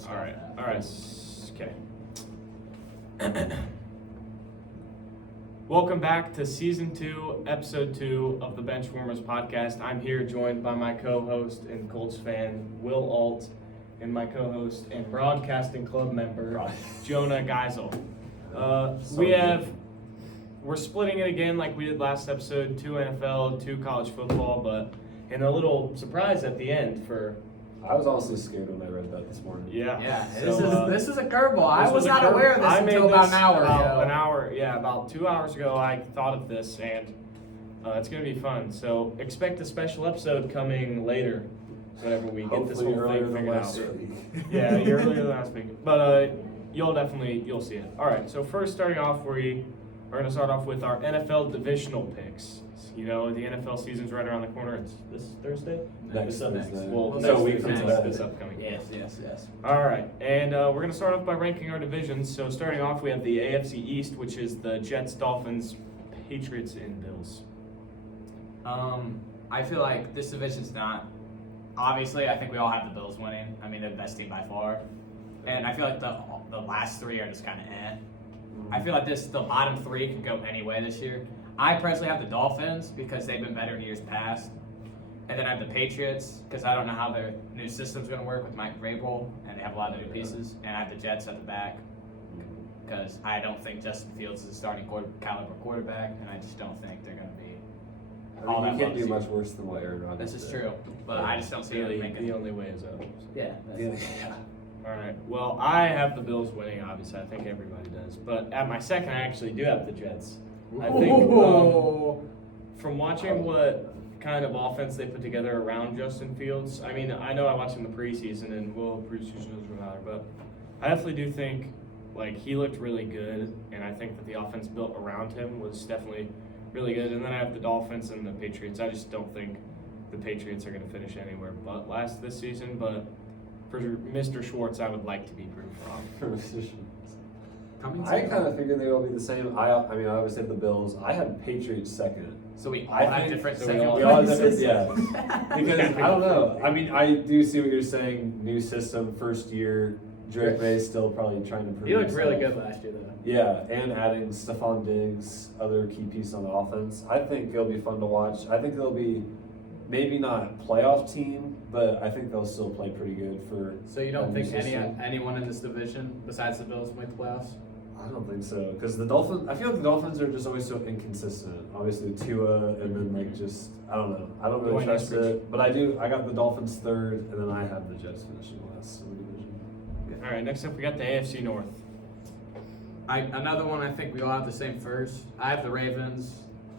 let's All start. right. Okay. Welcome back to Season 2, Episode 2 of the Benchwarmers podcast. I'm here joined by my co-host and Colts fan, Will Alt, and my co-host and broadcasting club member, Jonah Geisel. We're splitting it again like we did last episode, 2 NFL, 2 college football, but in a little surprise at the end for... I was honestly scared when I read that this morning. Yeah. This is a curveball. I was not aware of this until about an hour ago. About 2 hours ago, I thought of this, and it's going to be fun. So expect a special episode coming later, whenever we get this whole thing figured out. Yeah, earlier than last week. But you'll see it. All right, so first starting off, we're going to start off with our NFL divisional picks. You know, the NFL season's right around the corner. It's this Thursday? Next Thursday. Well, so next a week Thursday, from today. this upcoming. Yes. All right, and we're going to start off by ranking our divisions. So starting off, we have the AFC East, which is the Jets, Dolphins, Patriots, and Bills. I feel like this division's not. Obviously, I think we all have the Bills winning. I mean, they're the best team by far. And I feel like the last three are just kind of eh. I feel like the bottom three could go any way this year. I personally have the Dolphins because they've been better in years past. And then I have the Patriots because I don't know how their new system's going to work with Mike Vrabel, and they have a lot of new pieces. And I have the Jets at the back because I don't think Justin Fields is a starting caliber quarterback, and I just don't think they're going to be all that you can't do well much worse than what Aaron Rodgers This is did. true, but I just don't see it making. The only way is up. Yeah. All right. Well, I have the Bills winning, obviously. I think everybody does. But at my second, I actually do have the Jets. I think from watching what kind of offense they put together around Justin Fields, I mean, I know I watched him in the preseason, and preseason doesn't matter, but I definitely do think, like, he looked really good, and I think that the offense built around him was definitely really good. And then I have the Dolphins and the Patriots. I just don't think the Patriots are going to finish anywhere but last this season, but for Mr. Schwartz, I would like to be proved wrong. I kind of figured they will be the same. I mean, I always had the Bills. I had Patriots second. So we all I have think- different so second we all have places. different, yeah. Because I don't know. I mean, I do see what you're saying. New system, first year. Drake May's still probably trying to prove He looked really himself. good last year, though. Yeah, and adding Stephon Diggs, other key piece on the offense. I think it'll be fun to watch. I think they'll be maybe not playoff team, but I think they'll still play pretty good for. So you don't a think new system. anyone in this division besides the Bills will make the playoffs? I don't think so, because the Dolphins. I feel like the Dolphins are just always so inconsistent. Obviously, Tua, and then like just I don't know. I don't really trust it, but I do. I got the Dolphins third, and then I have the Jets finishing last in the division. All right, next up we got the AFC North. Another one I think we all have the same first. I have the Ravens.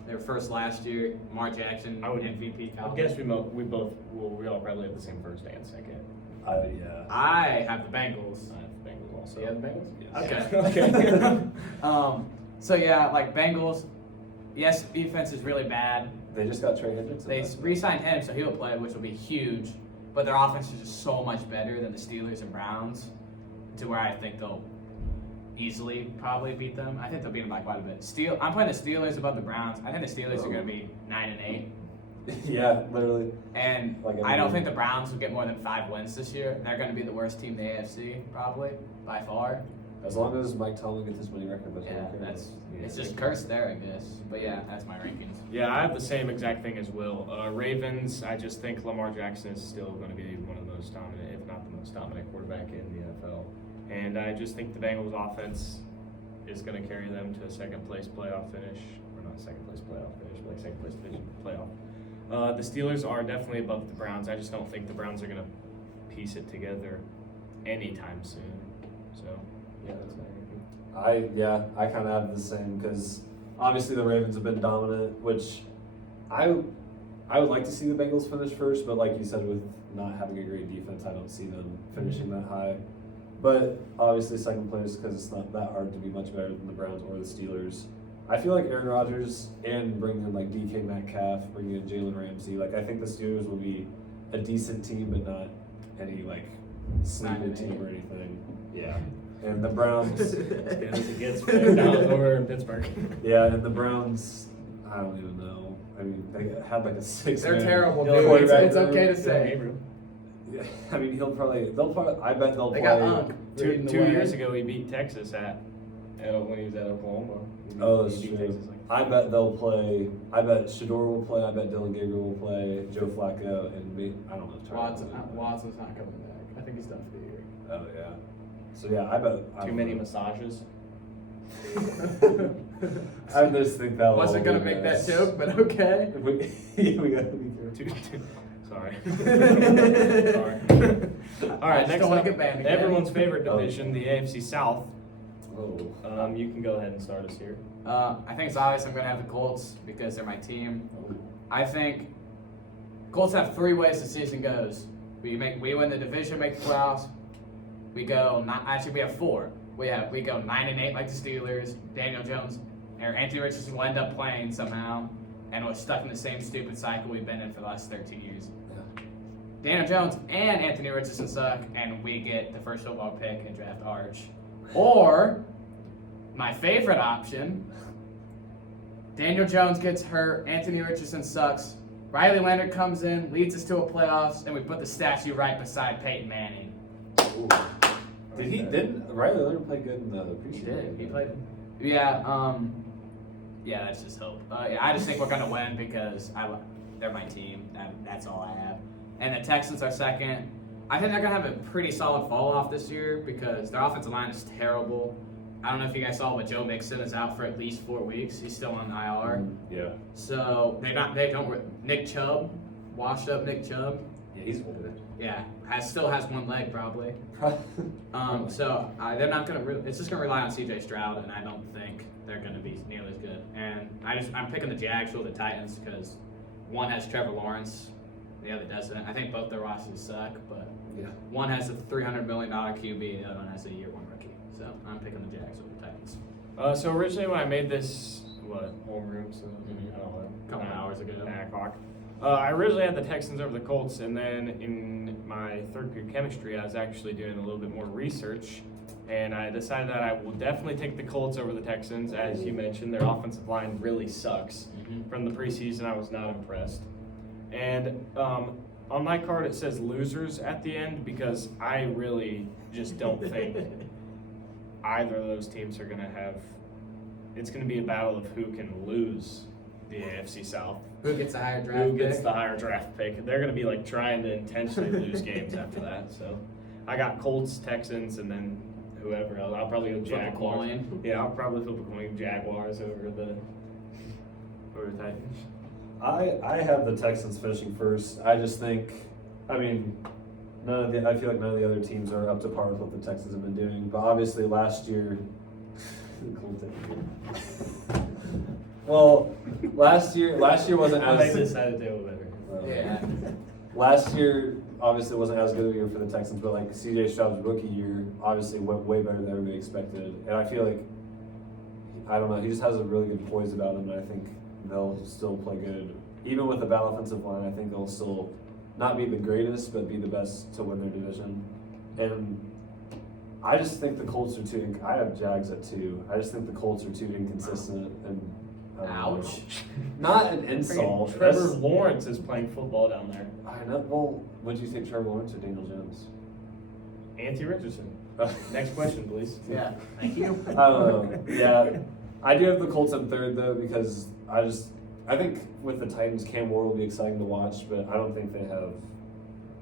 They were first last year. Lamar Jackson, I would- MVP. I guess we all probably have the same first and second. Yeah. I have the Bengals. I have the Bengals also. So you have the Bengals? Yes. Okay. So yeah, like Bengals. Yes, defense is really bad. They just got Trey Hendrickson. They re-signed him, so he'll play, which will be huge. But their offense is just so much better than the Steelers and Browns, to where I think they'll easily probably beat them. I think they'll beat them by quite a bit. I'm playing the Steelers above the Browns. I think the Steelers are going to be 9-8. Yeah, literally. And Like I don't think the Browns will get more than 5 wins this year. They're going to be the worst team in the AFC, probably, by far. As long as Mike Tomlin gets his winning record, that's Yeah, all I care about. it's just cursed there, I guess. But yeah, that's my rankings. Yeah, I have the same exact thing as Will. Ravens, I just think Lamar Jackson is still going to be one of the most dominant, if not the most dominant quarterback in the NFL. And I just think the Bengals offense is going to carry them to a second place playoff finish. Or not second place playoff finish, but like second place division playoff. The Steelers are definitely above the Browns. I just don't think the Browns are going to piece it together anytime soon. So, yeah, that's my ranking. I kind of have the same because obviously the Ravens have been dominant, which I would like to see the Bengals finish first, but like you said, with not having a great defense, I don't see them finishing that high. But obviously second place because it's not that hard to be much better than the Browns or the Steelers. I feel like Aaron Rodgers and bringing in like DK Metcalf, bringing in Jalen Ramsey, like I think the Steelers will be a decent team, but not any like sleeper team or anything. Yeah. And the Browns. As good as it gets for Dallas over in Pittsburgh. Yeah, and the Browns, I don't even know. I mean, they had like a 6. They're terrible, Dylan dude. Gabriel. It's okay to Dylan say. Gabriel. Yeah, I mean, they'll probably. I bet they'll They play. got Unk. Two leading the way. years ago, he beat Texas when he was at Oklahoma. Oh, that's He beat true. Texas, like, I bet they'll play. I bet Shador will play. I bet Dylan Gabriel will play. Joe Flacco and me. I don't know. If Charlie will play. Watson's not coming back. I think he's done for the year. Oh yeah. So yeah, I bet. too many massages. I just think that Wasn't gonna make that joke, but okay. We gotta be careful. Sorry. Sorry. All right, I just next don't wanna up, get banned again. everyone's favorite Oh. division, the AFC South. Oh. You can go ahead and start us here. I think it's obvious I'm gonna have the Colts because they're my team. I think Colts have 3 ways the season goes. We win the division, make the playoffs. We have 4. We go 9-8 like the Steelers. Daniel Jones or Anthony Richardson will end up playing somehow, and we're stuck in the same stupid cycle we've been in for the last 13 years. Yeah. Daniel Jones and Anthony Richardson suck, and we get the first football pick and draft Arch. Or my favorite option: Daniel Jones gets hurt, Anthony Richardson sucks. Riley Leonard comes in, leads us to a playoffs, and we put the statue right beside Peyton Manning. Ooh. Didn't Riley Leonard play good in the preseason? He did. He played. Yeah. Yeah, that's just hope. Yeah, I just think we're gonna win because they're my team. That's all I have. And the Texans are second. I think they're gonna have a pretty solid fall off this year because their offensive line is terrible. I don't know if you guys saw, but Joe Mixon is out for at least 4 weeks. He's still on IR. Yeah. So Nick Chubb, washed up Nick Chubb. Yeah, he's good. Yeah, still has 1 leg probably. So they're not gonna. It's just gonna rely on C.J. Stroud, and I don't think they're gonna be nearly as good. And I'm picking the Jags or the Titans because one has Trevor Lawrence, the other doesn't. I think both their rosters suck, but Yeah. one has a $300 million QB, the other one has a year 1 rookie. So I'm picking the Jags or the Titans. So originally when I made this, homeroom, so Mhm. I don't know, A couple hours ago. 9 o'clock. I originally had the Texans over the Colts, and then in my 3rd period chemistry, I was actually doing a little bit more research, and I decided that I will definitely take the Colts over the Texans. As you mentioned, their offensive line really sucks. Mm-hmm. From the preseason, I was not impressed. And on my card, it says losers at the end because I really just don't think either of those teams are going to have. It's going to be a battle of who can lose the AFC South. Who gets a higher draft Who gets pick? the higher draft pick? They're going to be like trying to intentionally lose games after that. So I got Colts, Texans, and then whoever else. I'll probably go Flip a Jaguars. coin. Yeah, I'll probably flip a coin. Jaguars over the Titans. I have the Texans finishing first. I just think, I mean, I feel like none of the other teams are up to par with what the Texans have been doing. But obviously last year, well, last year wasn't I think as decided they were better. Yeah. Last year obviously wasn't as good of a year for the Texans, but like C.J. Stroud's rookie year obviously went way better than everybody expected, and I feel like I don't know, he just has a really good poise about him, and I think they'll still play good. Even with the bad offensive line, I think they'll still not be the greatest, but be the best to win their division. And I just think the Colts are too. I have Jags at 2. I just think the Colts are too inconsistent and. I don't know. Ouch. Not an insult. Trevor That's- Lawrence is playing football down there. I know. Well, what do you think, Trevor Lawrence or Daniel Jones? Anthony Richardson. Next question, please. Yeah. Thank you. I don't know. Yeah, I do have the Colts in 3rd though because I think with the Titans, Cam Ward will be exciting to watch, but I don't think they have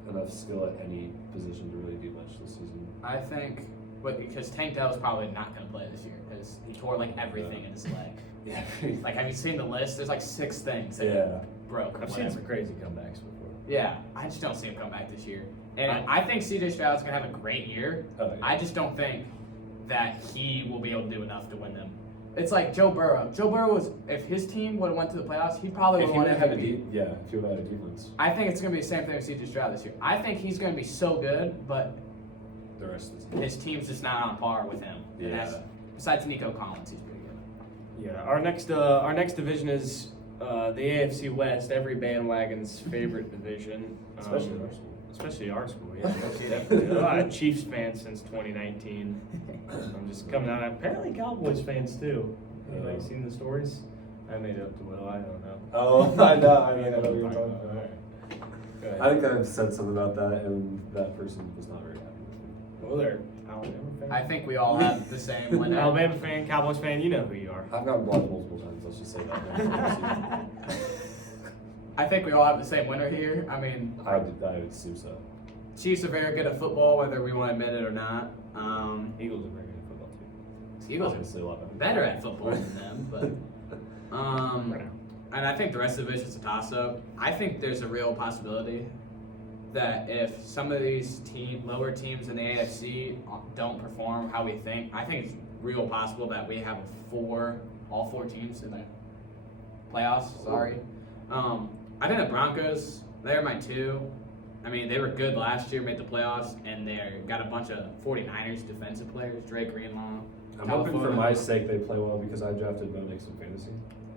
enough skill at any position to really do much this season. I think, because Tank Dell's probably not going to play this year because he tore like everything in his leg. Yeah. Like, have you seen the list? There's like 6 things that Yeah. broke. Or I've seen whatever. some crazy comebacks before. Yeah, I just don't see him come back this year. And I think C.J. Stroud's going to have a great year. Oh, yeah. I just don't think that he will be able to do enough to win them. It's like Joe Burrow. Joe Burrow if his team would have went to the playoffs, he probably If would you have would won have had a MVP. if you would have had a defense, I think it's going to be the same thing with C.J. Stroud this year. I think he's going to be so good, but the rest of the team. his team's just not on par with him. And Yeah. besides Nico Collins, he's pretty good. Yeah, our next division is the AFC West, every bandwagon's favorite division. Especially our school. Especially our school, yeah. Definitely. A lot of Chiefs fans since 2019. I'm just coming out. Apparently Cowboys fans too. Anybody seen the stories? I made it up to Will. I don't know. Oh, I know what you're talking about. I think I've said something about that, and that person was not very happy with me. Well, they're Alabama fan. I think we all have the same winner. Alabama fan, Cowboys fan, you know who you are. I've gotten blocked multiple times. Let's just say that. I think we all have the same winner here. I mean, I would assume so. Chiefs are very good at football, whether we want to admit it or not. Eagles are very good at football too. Eagles I'd are say a lot better at football than them, but and I think the rest of the division's a toss-up. I think there's a real possibility that if some of these lower teams in the AFC don't perform how we think, I think it's real possible that we have all four teams in the playoffs. Sorry. I think the Broncos, they're my 2. I mean, they were good last year, made the playoffs, and they got a bunch of 49ers defensive players, Drake Greenlaw. I'm hoping for my sake they play well because I drafted Bo Nix in fantasy.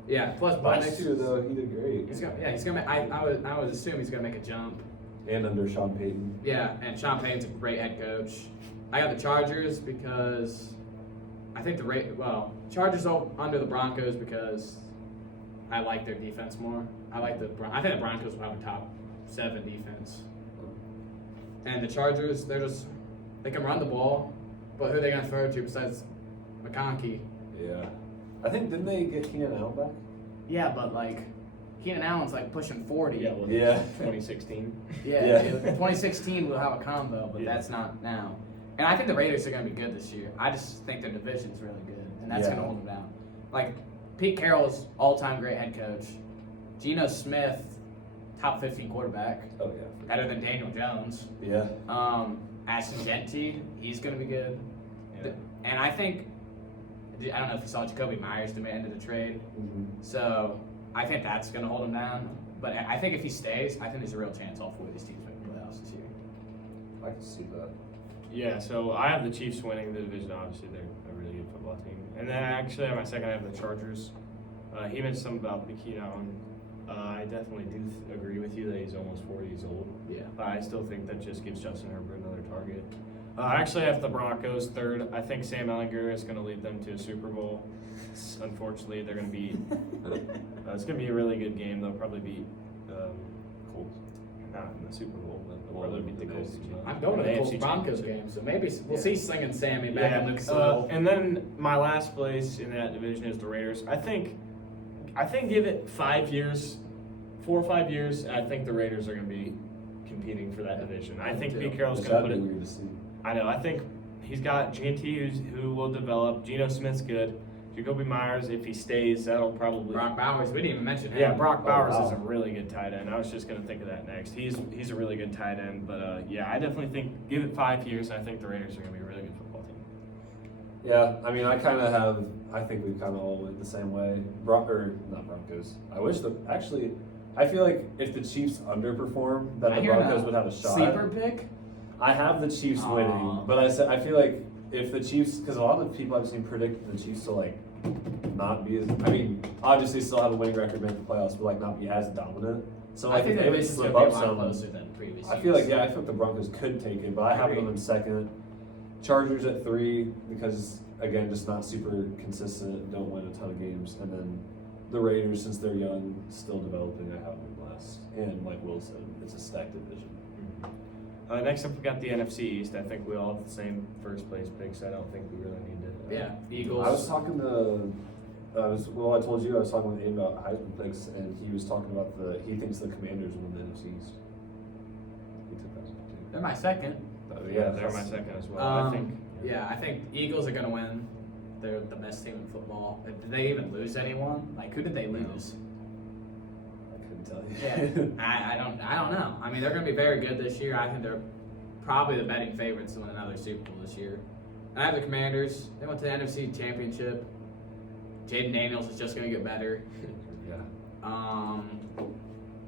Yeah, plus Last year though, he did great. He's gonna. I would assume he's gonna make a jump. And under Sean Payton. Yeah, and Sean Payton's a great head coach. I got the Chargers because I think Chargers under the Broncos because I like their defense more. I think the Broncos will have a top 7 defense. And the Chargers, they can run the ball, but who are they gonna throw to besides McConkey? Yeah. I think, didn't they get Keenan Allen back? Yeah, but Keenan Allen's pushing 40. Yeah, well, Yeah. 2016. Yeah, 2016 we'll have a combo, but that's not now. And I think the Raiders are going to be good this year. I just think their division's really good, and that's going to hold them down. Pete Carroll's all-time great head coach. Geno Smith, top 15 quarterback. Oh yeah. Better than Daniel Jones. Yeah. Ashton Genty, he's going to be good. Yeah. And I think, I don't know if you saw Jacoby Myers demanded a trade. Mm-hmm. So I think that's going to hold him down. But I think if he stays, I think there's a real chance all 4 of these teams make the playoffs this year. I can see that. Yeah, so I have the Chiefs winning the division. Obviously, they're a really good football team. And then actually, at my second, I have the Chargers. He mentioned something about Keenan Allen. I definitely do agree with you that he's almost 40 years old. Yeah. But I still think that just gives Justin Herbert another target. I actually have the Broncos third. I think Sam Ellinger is going to lead them to a Super Bowl. Unfortunately, they're going to be. It's going to be a really good game. They'll probably beat Colts. Not in the Super Bowl, but they'll probably beat the Colts. I'm going to the Colts Broncos game, so maybe we'll see Slinging Sammy back in Lucas Oil. And then my last place in that division is the Raiders. I think give it 5 years, 4 or 5 years, I think the Raiders are going to be competing for that division. I think Pete Carroll's going to put it. Weird to see. I know. I think he's got GNT who will develop. Geno Smith's good. Jacoby Myers, if he stays, that'll probably. Brock Bowers, we didn't even mention him. Yeah, Brock Bowers wow. is a really good tight end. I was just going to think of that next. He's a really good tight end. But, yeah, I definitely think give it 5 years, and I think the Raiders are going to be a really good football team. Yeah, I mean, I think we kind of all went the same way. Not Broncos. I feel like if the Chiefs underperform, that the Broncos would have a shot. Sleeper pick? I have the Chiefs winning, but I feel like if the Chiefs, because a lot of people I've seen predict the Chiefs to not be as, I mean, obviously still have a winning record, make the playoffs, but not be as dominant. So I think if that they this is slip going to be up a lot some, closer than previous I years. feel like the Broncos could take it, but I have them in second. Chargers at 3 because again, just not super consistent, don't win a ton of games, and then the Raiders, since they're young, still developing, I have them last. And like Will said, it's a stacked division. Next up, we got the NFC East. I think we all have the same first place picks. I don't think we really need to. Yeah, Eagles. I was talking to, I told you I was talking with Abe about Heisman picks, and he was talking about he thinks the Commanders win the NFC East. He took that too. They're my second. Yeah, they're my second as well. I think. Yeah, I think Eagles are going to win. They're the best team in football. Did they even lose anyone? Who did they lose? I couldn't tell you. Yeah, I don't know. I mean, they're going to be very good this year. I think they're probably the betting favorites to win another Super Bowl this year. And I have the Commanders. They went to the NFC Championship. Jaden Daniels is just going to get better.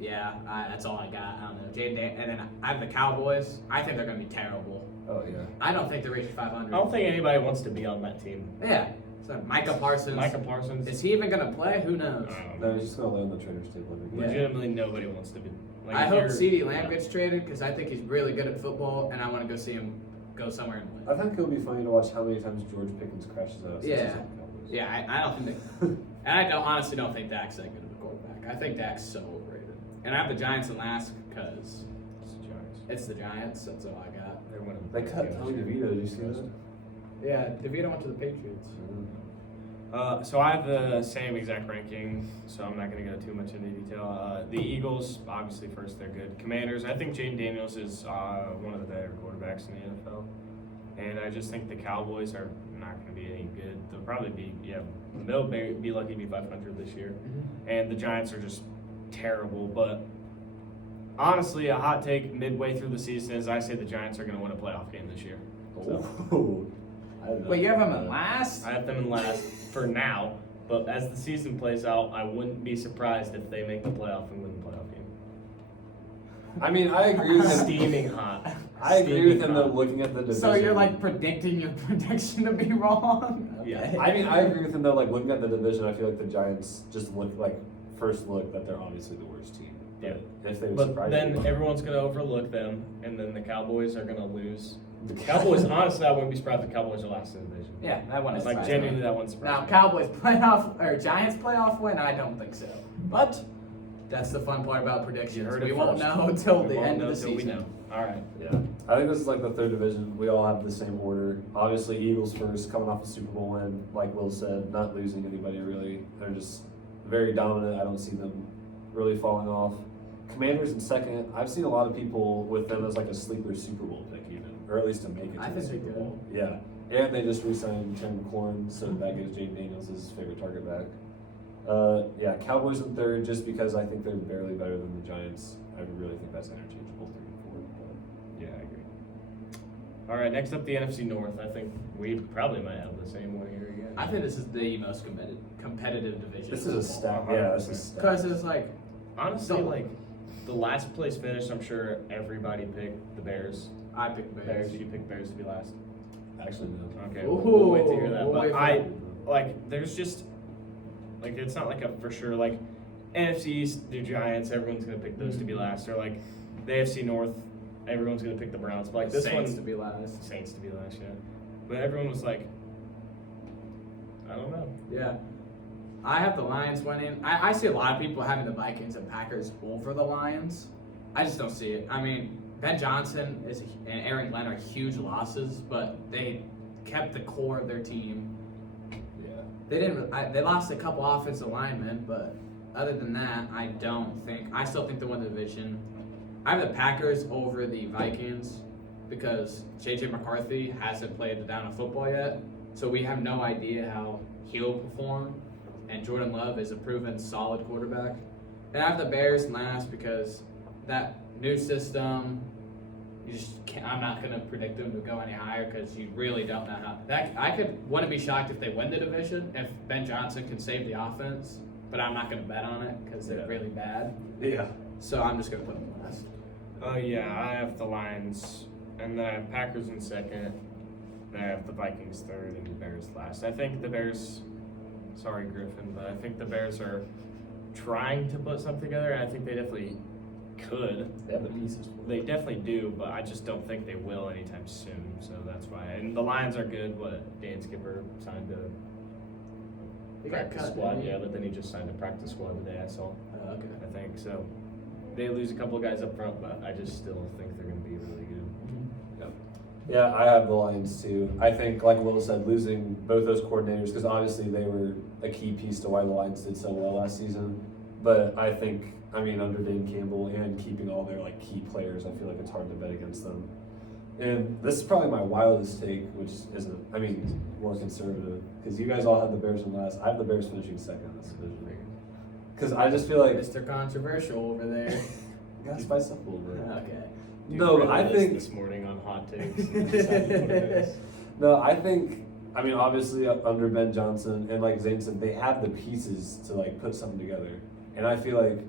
Yeah. That's all I got. I don't know. And then I have the Cowboys. I think they're going to be terrible. Oh yeah. I don't think they're reaching 500. I don't think anybody wants to be on that team. Yeah. So Micah Parsons. Is he even going to play? Who knows? No, he's just gonna lay on the trader's table every game. Legitimately, nobody wants to be. I hope CeeDee Lamb gets traded because I think he's really good at football, and I want to go see him go somewhere and win. I think it'll be funny to watch how many times George Pickens crashes out. since Yeah. he's on the Cowboys. Yeah, I don't think and I honestly don't think Dak's that good of a quarterback. I think Dak's so overrated. And I have the Giants in last because It's the Giants. it's the Giants. That's all I got. They're winning. They cut Tony DeVito. Did you see that? Yeah, DeVito went to the Patriots. So I have the same exact ranking, so I'm not going to go too much into detail. The Eagles, obviously first, they're good. Commanders, I think Jaden Daniels is one of the better quarterbacks in the NFL. And I just think the Cowboys are not going to be any good. They'll probably be, they'll be lucky to be 500 this year. And the Giants are just terrible. But honestly, a hot take midway through the season is I say the Giants are going to win a playoff game this year. So. Oh. I did not Wait, you have know them in that. last? I have them in last for now, but as the season plays out, I wouldn't be surprised if they make the playoff and win the playoff game. I mean, I agree with him. Steaming hot. I agree with him Steaming though. hot. Looking at the division. So you're like predicting your prediction to be wrong? Yeah. I mean, I agree with him though. Like looking at the division, I feel like the Giants just look like first look that they're obviously the worst team. Yeah. But if they would But surprise then you, everyone's going to overlook them, and then the Cowboys are going to lose. The Cowboys, honestly, I wouldn't be surprised if the Cowboys are last in the division. Yeah, that one is Like, genuinely, that wouldn't surprise Now, me. Cowboys playoff or Giants playoff win? I don't think so. But that's the fun part about You predictions. heard We it won't first. know until We the won't end know of the till season. We know. All right. yeah, I think this is like the third division. We all have the same order. Obviously, Eagles first, coming off a Super Bowl win. Like Will said, not losing anybody really. They're just very dominant. I don't see them really falling off. Commanders in second. I've seen a lot of people with them as like a sleeper Super Bowl pick even, or at least to make it to I the think they Super could. Bowl. Yeah, and they just re-signed Terry McLaurin, so that gives Jaden Daniels his favorite target back. Yeah, Cowboys in third, just because I think they're barely better than the Giants. I really think that's interchangeable 3 and 4. Yeah, I agree. All right, next up, the NFC North. I think we probably might have the same one here again. I think this is the most competitive division. This is a stack. Yeah, this is stacked. Because it's like, Honestly, So- like, the last place finish, I'm sure everybody picked the Bears. I picked Bears. You picked Bears to be last. Actually no. Okay, Ooh, we'll wait to hear that. we'll But wait for I, that. like, there's just, like, it's not like a for sure, like, NFC East, the Giants, everyone's going to pick those to be last. Or, like, the AFC North, everyone's going to pick the Browns. But, like, this Saints one, to be last. Saints to be last, yeah. But everyone was like, I don't know. Yeah. I have the Lions winning. I see a lot of people having the Vikings and Packers over the Lions. I just don't see it. I mean, Ben Johnson and Aaron Glenn are huge losses, but they kept the core of their team. Yeah. They didn't. They lost a couple offensive linemen, but other than that, I still think they won the division. I have the Packers over the Vikings because JJ McCarthy hasn't played the down of football yet, so we have no idea how he'll perform. And Jordan Love is a proven solid quarterback. And I have the Bears last because that new system, you just can't, I'm not going to predict them to go any higher because you really don't know how. I wouldn't be shocked if they win the division if Ben Johnson can save the offense, but I'm not going to bet on it because they're Yeah. really bad. Yeah. So I'm just going to put them last. Oh, yeah, I have the Lions, and then I have Packers in second, then I have the Vikings third, and the Bears last. I think the Bears, sorry, Griffin, but I think the Bears are trying to put something together, and I think they definitely could. They have the pieces. They definitely do, but I just don't think they will anytime soon, so that's why. And the Lions are good, but Dan Skipper signed a He got practice cut, squad, didn't he? yeah, but then he just signed a practice squad today, I saw. Okay. I think so. They lose a couple of guys up front, but I just still think they're going to be really good. Yeah, I have the Lions too. I think, like Will said, losing both those coordinators, because obviously they were a key piece to why the Lions did so well last season. But I think, under Dan Campbell and keeping all their like key players, I feel like it's hard to bet against them. And this is probably my wildest take, which isn't, more conservative, because you guys all have the Bears in last. I have the Bears finishing second in this division. Because I just feel like Mr. Controversial over there. gotta spice up a little bit. Okay. Dude, No, read but I the list think this morning on hot takes. And decided what it is. No, I think, obviously under Ben Johnson, and like Zane said, they have the pieces to like put something together. And I feel like,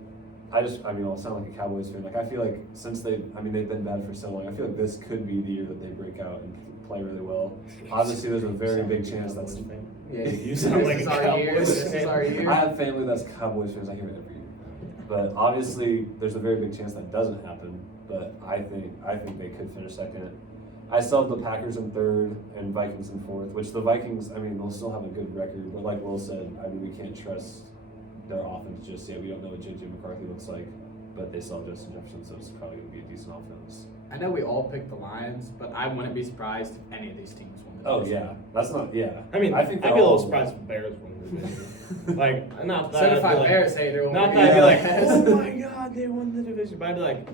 I'll sound like a Cowboys fan. Like I feel like since they've been bad for so long, I feel like this could be the year that they break out and play really well. Obviously, there's a very Sound big like a chance Cowboys that's. fan. Yeah, You sound like this a is our year. Cowboys This is fan. our year. I have family that's Cowboys fans. I hear it every year. But obviously, there's a very big chance that doesn't happen. But I think they could finish second. I still have the Packers in third and Vikings in fourth. Which the Vikings, they'll still have a good record. But like Will said, we can't trust their offense just yet. We don't know what JJ McCarthy looks like. but they still have Justin Jefferson, so it's probably going to be a decent offense. I know we all picked the Lions, but I wouldn't be surprised if any of these teams won the Oh division. yeah, that's not I mean, I think I'd they're be a little all- surprised if the Bears won the division. Like, not that. Certified I'd be like, Bears hater over not that here. I'd be like, Yes. oh my god, they won the division. But I'd be like,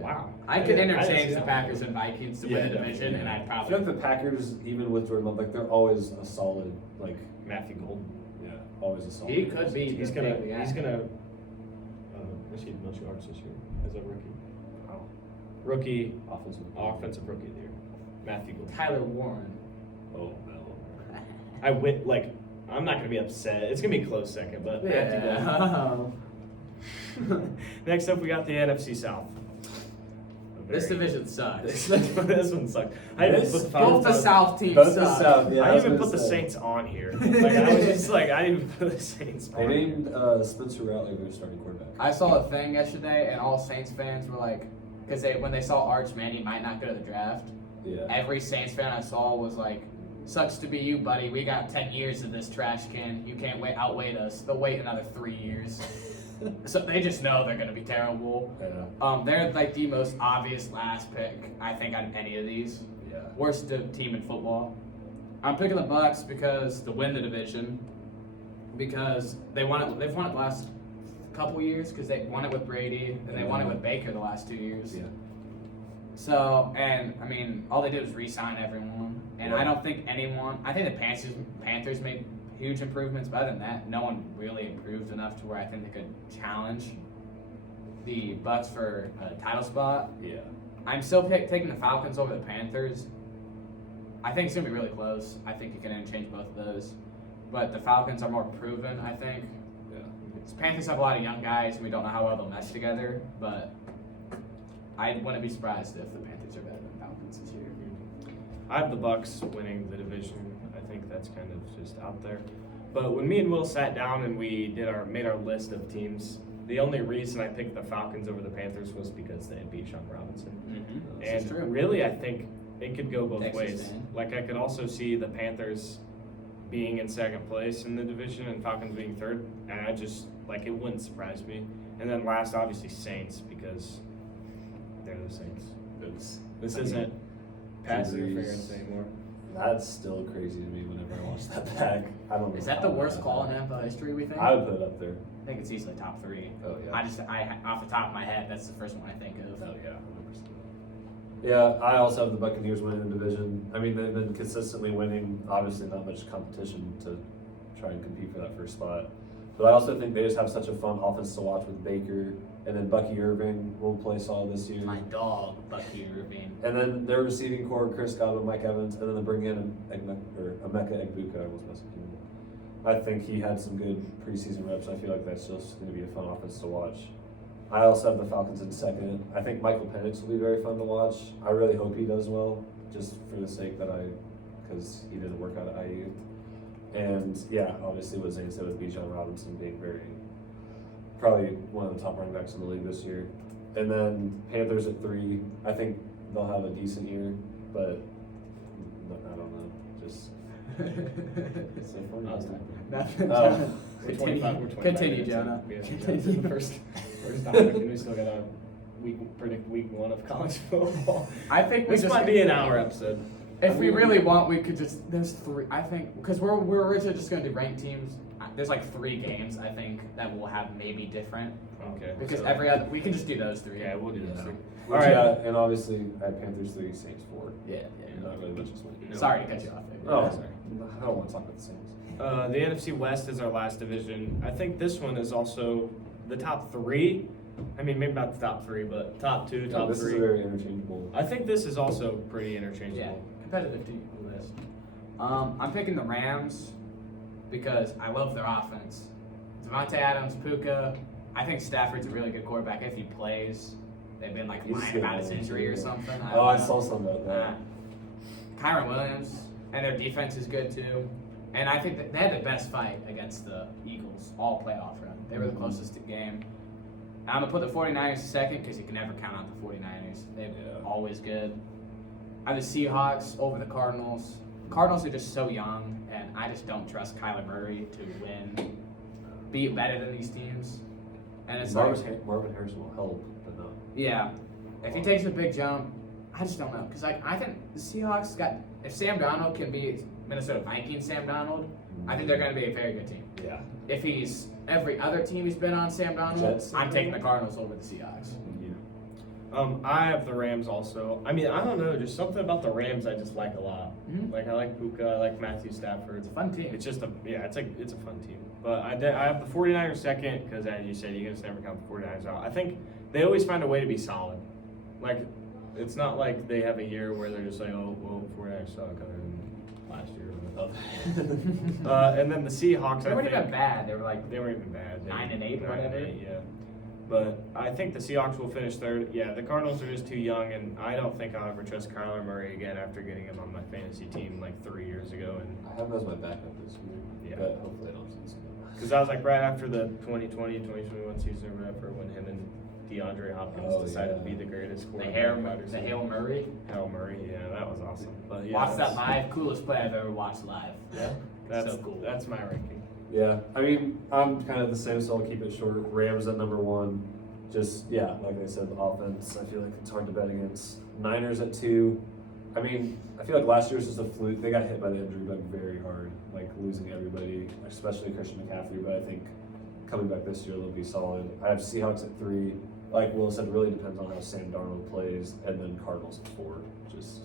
wow. I could didn't interchange see the that. Packers and Vikings to win the division, and I'd I feel probably. like the Packers, even with Jordan Love, like they're always a solid, like Matthew Golden. yeah, always a solid. He could be. He's the gonna. big guy. He's gonna. Actually, most yards this year as a rookie. Wow. Rookie, Offensive. rookie of the year. Matthew Golden. Tyler Warren. Oh no. I went like. I'm not gonna be upset. It's gonna be a close second, but Matthew Golden. Yeah. Next up, we got the NFC South. This division sucks. This one sucks. I even put the Both Falcons the on- South teams Both the suck. South, yeah. I was even gonna put the say. Saints on here. Like I was just like, I didn't even put the Saints They on. named Spencer Rattler their starting quarterback. I saw a thing yesterday, and all Saints fans were like, because when they saw Arch Manning might not go to the draft, Yeah. every Saints fan I saw was like, "Sucks to be you, buddy. We got 10 years in this trash can. You can't outwait us. They'll wait another 3 years." So they just know they're gonna be terrible. Yeah. They're like the most obvious last pick I think out of any of these. Yeah. Worst team in football. I'm picking the Bucks because to win the division, because they've won it the last couple years because they won it with Brady and they won it with Baker the last 2 years. Yeah. So, and I mean, all they did was re-sign everyone, and I Right. don't think anyone. I think the Panthers made huge improvements, but other than that, no one really improved enough to where I think they could challenge the Bucks for a title spot. Yeah. I'm still taking the Falcons over the Panthers. I think it's gonna be really close. I think you can interchange both of those, but the Falcons are more proven. I think. Yeah. The Panthers have a lot of young guys, and we don't know how well they'll mesh together. But I wouldn't be surprised if the Panthers are better than the Falcons this year. I have the Bucks winning the division. I think that's kind of just out there. But when me and Will sat down and we made our list of teams, the only reason I picked the Falcons over the Panthers was because they had beat Sean Robinson. This is And true. really, I think it could go both Texas ways. fan. Like I could also see the Panthers being in second place in the division and Falcons being third, and I just like it wouldn't surprise me. And then last, obviously Saints because they're the Saints. This isn't passive injuries. interference anymore. That's still crazy to me whenever I watch that back. I don't know. Is that how the worst that call in happened. NFL history? We think. I would put it up there. I think it's easily top 3. Oh yeah. I off the top of my head, that's the first one I think of. Oh yeah, 100%. Yeah, I also have the Buccaneers winning the division. I mean, they've been consistently winning. Obviously, not much competition to try and compete for that first spot. But I also think they just have such a fun offense to watch with Baker, and then Bucky Irving will play solid this year. My dog, Bucky Irving. And then their receiving core, Chris Godwin, Mike Evans, and then they bring in Emeka Egbuka. I was messing with him. I think he had some good preseason reps. I feel like that's just going to be a fun offense to watch. I also have the Falcons in second. I think Michael Penix will be very fun to watch. I really hope he does well, just for the sake because he didn't work out at IU. And yeah, obviously what Zane said with Bijan Robinson being probably one of the top running backs in the league this year. And then Panthers at 3. I think they'll have a decent year, but I don't know. Just so funny. Nothing. Oh. We're 25 Continue, minutes Jonah. in. Yeah, Jonah. First topic, and we still got to predict week 1 of college football. I think we This just might be an hour episode. If we really want, we could just. There's 3. I think because we're originally just going to do ranked teams. There's like 3 games I think that will have maybe different Okay. because so- every other we can just do those 3. Yeah, we'll do those Yeah. three. Which, All right. yeah, and obviously I have Panthers 3, Saints 4. Yeah. Not really much explaining. No. Sorry to cut you off. Oh, sorry. I don't want to talk about the Saints. The NFC West is our last division. I think this one is also the top 3. I mean, maybe not the top 3, but top 2, top this 3. is very interchangeable. I think this is also pretty interchangeable. Yeah, competitive team list. I'm picking the Rams because I love their offense. Devontae Adams, Puka. I think Stafford's a really good quarterback if he plays. They've been like He's lying good. about his injury or something. Oh, don't I know. saw something about that. Kyron Williams, and their defense is good too. And I think that they had the best fight against the Eagles all playoff run. They were the closest to game. I'm going to put the 49ers second because you can never count out the 49ers. They're always good. I have the Seahawks over the Cardinals. Cardinals are just so young, and I just don't trust Kyler Murray to be better than these teams. And it's Marvin Harrison will help, but no. yeah, if he takes a big jump, I just don't know. Because I think the Seahawks if Sam Darnold can be Minnesota Vikings Sam Darnold, I think they're going to be a very good team. Yeah. If he's every other team he's been on Sam Darnold, Jets. I'm taking the Cardinals over the Seahawks. I have the Rams also. I mean, I don't know, just something about the Rams I just like a lot. Mhm. Like I like Puka, I like Matthew Stafford. It's a fun team. It's just it's a fun team. But I have the 49ers second because, as you said, you can just never count the 49ers out. I think they always find a way to be solid. Like, it's not like they have a year where they're just like, oh, well, 49ers suck other than last year. And then the Seahawks, They weren't even bad. They were like they weren't even bad. 9-8 or whatever. Yeah. But I think the Seahawks will finish third. Yeah, the Cardinals are just too young, and I don't think I'll ever trust Kyler Murray again after getting him on my fantasy team like 3 years ago. And I have him as my backup this year. Yeah. But hopefully I don't see him. because I was like right after the 2020, 2021 season or whatever, when him and DeAndre Hopkins decided to be the greatest the quarterback. Hail Murray. Hail Murray, yeah, that was awesome. But yeah, Watch that live. Coolest play I've ever watched live. Yeah, that's so cool. That's my ranking. Yeah, I mean, I'm kind of the same, so I'll keep it short. Rams at number 1. Just, yeah, like I said, the offense, I feel like it's hard to bet against. Niners at 2. I mean, I feel like last year was just a fluke. They got hit by the injury bug very hard, like losing everybody, especially Christian McCaffrey. But I think coming back this year, they'll be solid. I have Seahawks at 3. Like Will said, it really depends on how Sam Darnold plays. And then Cardinals at 4. Just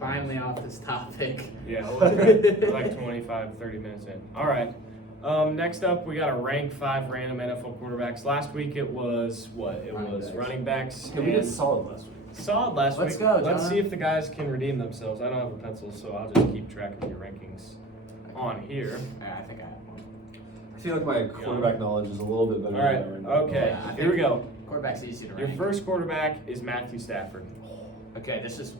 Finally off this topic. Yeah, we're like 25, 30 minutes in. All right. Next up, we got a rank 5 random NFL quarterbacks. Last week it was what? It was running backs. yeah, we did and- solid last week. Solid last Let's week. go, Let's Jonah. see if the guys can redeem themselves. I don't have a pencil, so I'll just keep track of your rankings on here. Yeah, I think I have one. I feel like my quarterback knowledge is a little bit better. All right. than Okay. Yeah, I Here we think- go. Quarterback's easy to Your rank. first quarterback is Matthew Stafford. Okay, this is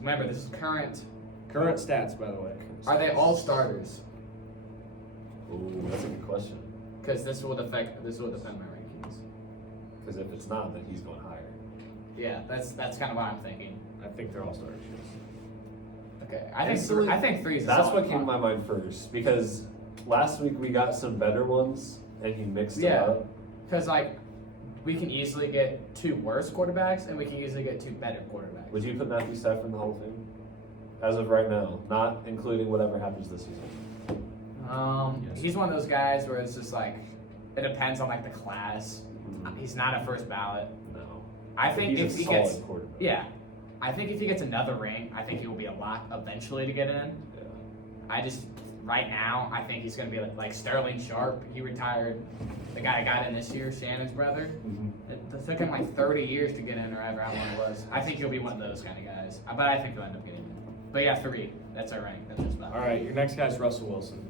current. Current stats, by the way. Are they all starters? Ooh, that's a good question. Because this will depend on my rankings. Because if it's not, then he's going higher. Yeah, that's kind of what I'm thinking. I think they're all starters. Okay, Instantly- I think 3 is. a That's solid what came to one. my mind first. Because last week we got some better ones, and he mixed it Yeah. up. Because like, we can easily get 2 worse quarterbacks, and we can easily get 2 better quarterbacks. Would you put Matthew Stafford in the Hall of Fame? As of right now, not including whatever happens this season. Yes. He's one of those guys where it's just like, it depends on like the class. He's not a first ballot. No. I think he's if a he solid gets, quarterback. yeah, I think if he gets another ring, I think he will be a lock eventually to get in. Yeah. I just right now, I think he's going to be like Sterling Sharp. He retired. The guy got in this year, Shannon's brother. It took him like 30 years to get in, or however long it was. I think he'll be one of those kind of guys. But I think he'll end up getting in. But yeah, 3. That's our rank. That's just about. All right, your next guy's Russell Wilson.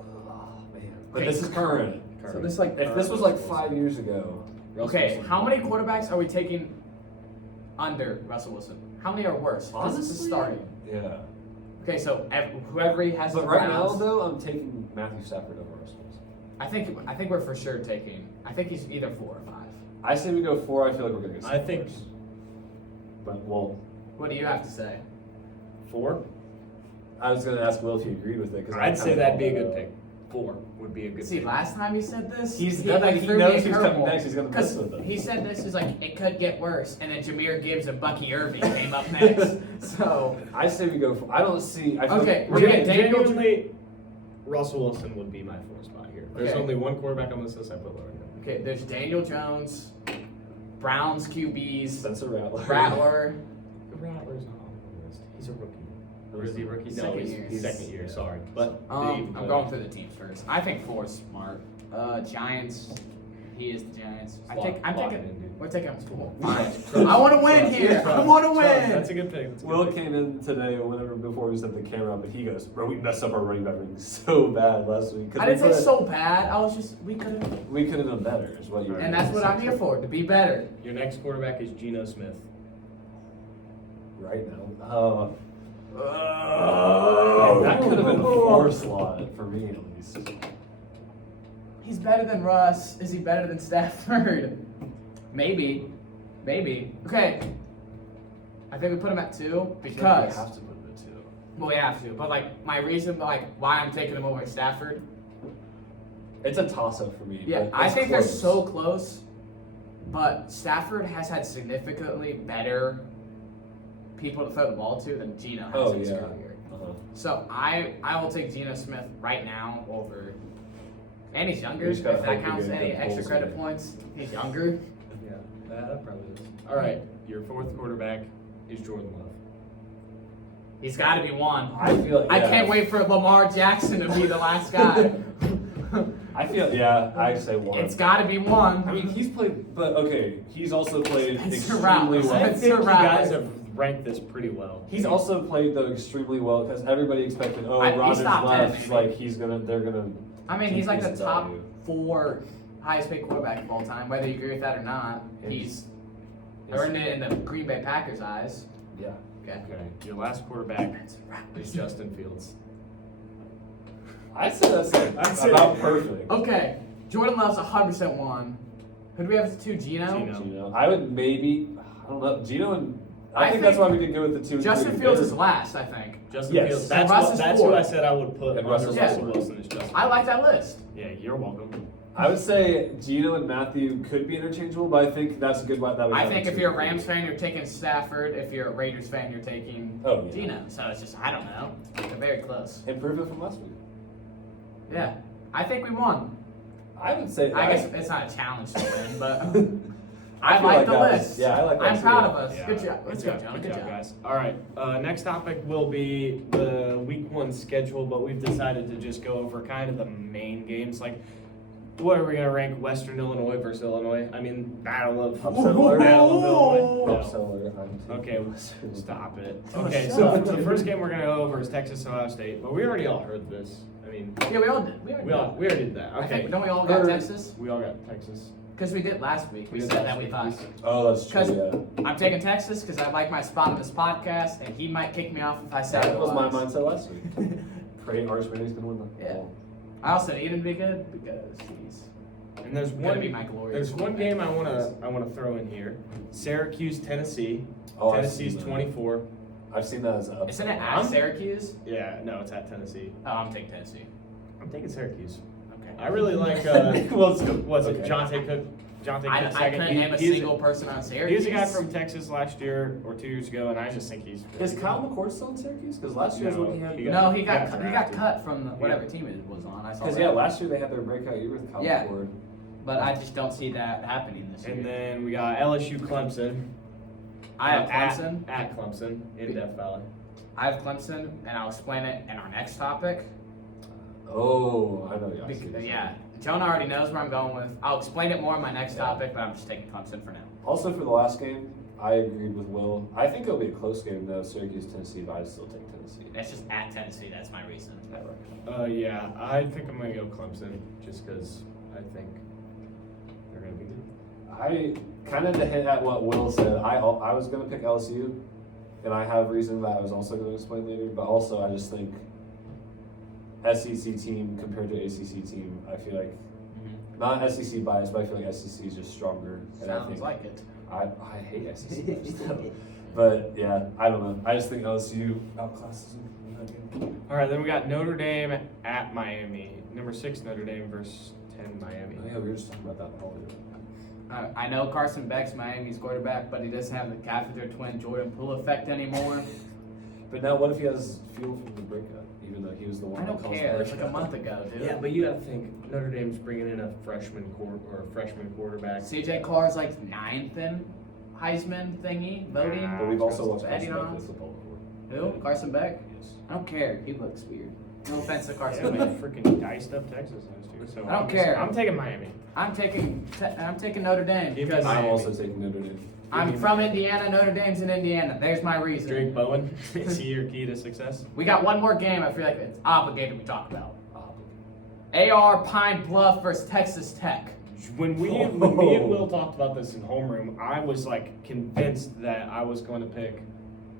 Oh, man. But this is current. So this like If this was like 5 years ago. okay, how many quarterbacks are we taking under Russell Wilson? How many are worse? This is Honestly? starting. Yeah. Okay, so whoever he has. But the right now, Browns, though, I'm taking Matthew Stafford over Russell Wilson. I think we're for sure taking. I think he's either 4 or 5. I say we go 4. I feel like we're going to get I think- worse. But, well, What do you have to say? 4? I was going to ask Will if he agreed with it. Cause I I'd say kinda that'd be a called good that pick. 4 would be a good See, pick. last time he said this, He threw knows me a he's coming curveball. next, he's gonna mess with it. He said this is like it could get worse, and then Jahmyr Gibbs and Bucky Irving came up next. So I say we go 4. I don't see. I feel Okay, like we're getting Daniel. Genuinely, Russell Wilson would be my 4th spot here. There's Okay. only one quarterback on this list I put lower than him. Okay, there's Daniel Jones, Browns QBs, Spencer Rattler. Rattler. Rattler's not on the list. He's a rookie. Or Or is he a rookie? No, Second he's year. second year. Sorry, but I'm going through the teams first. I think 4 is smart. Giants. He is the Giants. I'm Lock it taking. in, dude. We're taking school. Fine. I want to win here. I want to win. That's a good pick. That's a good Will pick. came in today or whenever before we set the camera up, and he goes, "Bro, we messed up our running back ring so bad last week." 'Cause I didn't say so bad. I was just we could have. We could have done better, is what you. And that's what I'm here for, to be better. Your next quarterback is Geno Smith. Right now. That could have been a 4 slot for me at least. He's better than Russ. Is he better than Stafford? Maybe. Okay. I think we put him at 2 I feel like because we have to put him at 2. well, we have to. But like my reason, like why I'm taking him over Stafford. It's a toss up for me. Yeah, but I it's think close. they're so close. but Stafford has had significantly better people to throw the ball to than Geno has in his career. So I will take Geno Smith right now over. And he's younger. If that counts any extra credit points, he's younger. Yeah, that probably is. All right, your fourth quarterback is Jordan Love. He's got to be one. I feel like, I can't wait for Lamar Jackson to be the last guy. I say one. It's got to be one. I mean, he's played, but okay, he's also played Spencer extremely Rattler. well. I think you Rattler. guys have ranked this pretty well. He's also played though extremely well because everybody expected, Rodgers top 10, left, maybe. they're gonna. I mean, he's like the decrease top value. 4 highest paid quarterback of all time. Whether you agree with that or not, he's earned it in the Green Bay Packers' eyes. Yeah. Okay. Okay, your last quarterback is Justin Fields. I'd say that's about perfect. Okay, Jordan Love's 100% one. Who do we have as 2? Geno? Geno. I would maybe, I don't know, Geno and I think that's think why we did go with the 2. Justin 3. Fields is last, I think. Justin Yes. Fields. And Russ is That's fourth. who I said I would put And under Russ is Russell fourth. Wilson is Justin I like Fields. that list. Yeah, you're welcome. I would say Geno and Matthew could be interchangeable, but I think that's a good one. That we I have think the if 2 you're a and 3. Rams fan, you're taking Stafford. If you're a Raiders fan, you're taking Oh, yeah. Geno. So it's just, I don't know. They're very close. Improvement from last week. Yeah. I think we won. I would say. I guess it's not a challenge to win, but I I feel like like the that was- list. yeah, I like that I'm too. proud of us. Yeah. Good job. Let's go, Jonah. Good Good job, job. guys. All right, next topic will be the week 1 schedule, but we've decided to just go over kind of the main games. Like, what are we going to rank Western Illinois versus Illinois? I mean, Battle of Illinois. Okay, stop it. Okay, so the first game we're going to go over is Texas-Ohio State, but we already all heard this. I mean, Yeah, we all did. We we already did that. I Okay, think, don't we all got Texas? we all got Texas. Because we did last week. We did said last that we week. thought. Oh, that's true. 'Cause Yeah. I'm taking Texas because I like my spot in this podcast, and he might kick me off if I say That was my otherwise. mindset last week. Pray Arch Manny's gonna win the. Yeah. I also need him to be good because he's And there's gonna one be my glory. There's one game I wanna throw in here. Syracuse, Tennessee. Oh, I've Tennessee's seen that. 24. I've seen that as a. Isn't it I'm- at Syracuse? Yeah, no, it's at Tennessee. Oh, I'm taking Tennessee. I'm taking Syracuse. Okay. I really like. Well, it's good. What's it? Okay. Jonte Cook. Jonte I Cook couldn't second. name a He's- single person on He Syracuse. was a guy from Texas last year or 2 years ago, and I just think he's. Is Kyle McCord still in Syracuse? Because last year is when he had. he No, he he got got he got drafted. cut from the, whatever team it was on. I saw Because that. yeah, last year they had their breakout year with Kyle Yeah. McCord. But I just don't see that happening this year. And then we got LSU Clemson. I have At- Clemson. At Clemson in Death Valley. I have Clemson, and I'll explain it in our next topic. Oh, I know. Yeah. I see Because, what you're yeah, saying. Jonah already knows where I'm going with. I'll explain it more in my next topic, but I'm just taking Clemson for now. Also for the last game, I agreed with Will. I think it'll be a close game though, Syracuse Tennessee, but I'd still take Tennessee. That's just at Tennessee. That's my reason. Yeah, I think I'm gonna go Clemson just because I think they're gonna be good. I kind of to hint at what Will said. I was gonna pick LSU, and I have reason that I was also gonna explain later. But also, I just think SEC team compared to ACC team, I feel like not SEC bias, but I feel like SEC is just stronger. And I Sounds think like it. I hate SEC bias though. But yeah, I don't know. I just think LSU outclasses them in that game. All right, then we got Notre Dame at Miami. Number 6 Notre Dame versus 10 Miami. Oh, yeah, we were just talking about that earlier. I know Carson Beck's Miami's quarterback, but he doesn't have the catheter twin Jordan Poole effect anymore. But now, what if he has fuel from the breakup, even though he was the one? I that don't caused care. the It's like a month ago, dude. Yeah, but you gotta think Notre Dame's bringing in a freshman quarterback. CJ Carr's like 9th in Heisman thingy voting. But we've also watched Betting Carson Beck on play football before. Who? Carson Beck? Yes. I don't care. He looks weird. No offense to Yeah, Carson we Beck. freaking diced up Texas last year. So I don't care. I'm taking Miami. I'm taking Notre Dame Give me because Miami. I'm also taking Notre Dame. I'm from Indiana. Notre Dame's in Indiana. There's my reason. Drake Bowen, is he your key to success? We got one more game. I feel like it's obligated we talk about. AR Pine Bluff versus Texas Tech. When me and Will talked about this in homeroom, I was like convinced that I was going to pick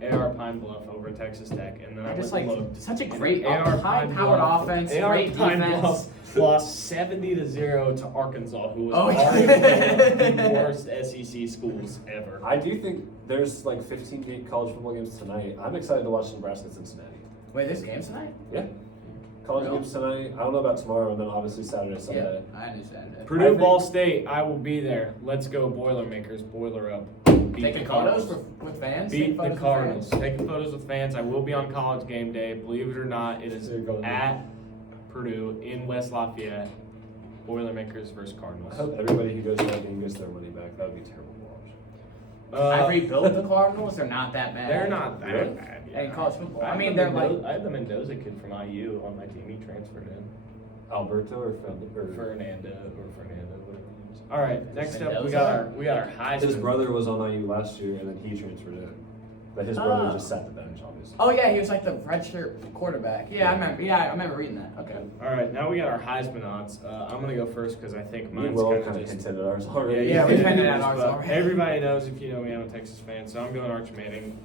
AR Pine Bluff over Texas Tech, and then I I just went like and looked. such a and great AR high-powered offense, AR great Pine defense. Bluff lost 70-0 to Arkansas, who was Oh, yeah. arguably the worst SEC schools ever. I do think there's like 15 college football games tonight. I'm excited to watch Nebraska Cincinnati. Wait, there's games tonight? Yeah. college No. games tonight. I don't know about tomorrow, and then obviously Saturday, Sunday. Yeah, I knew Saturday. Purdue Ball State, I will be there. Let's go Boilermakers, boiler up. Beat Taking the photos Cardinals. with fans? Beat Taking the photos with Cardinals. fans? Taking photos with fans. I will be on college game day. Believe it or not, it is So you're going at Purdue in West Lafayette. Boilermakers versus Cardinals. I hope everybody who goes to that game gets their money back. That would be terrible to watch. I rebuilt the Cardinals. They're not that bad. They're not that Really? bad. In college football. I I mean, had they're the like. Mendoza- I had the Mendoza kid from IU on my team. He transferred in. Alberto or Fernando, whatever it is. All right, next up we Mendoza? got our Heisman. his brother was on IU last year, and then he transferred in. But his brother Oh. just sat the bench, obviously. Oh yeah, he was like the redshirt quarterback. Yeah, I remember. Yeah, I remember reading that. Okay. All right, now we got our Heisman odds. I'm gonna go first because I think We mine's were all kind kind of of just. hinted at ours already. Yeah, we hinted at But ours already. Everybody knows if you know me, I'm a Texas fan, so I'm going Arch Manning.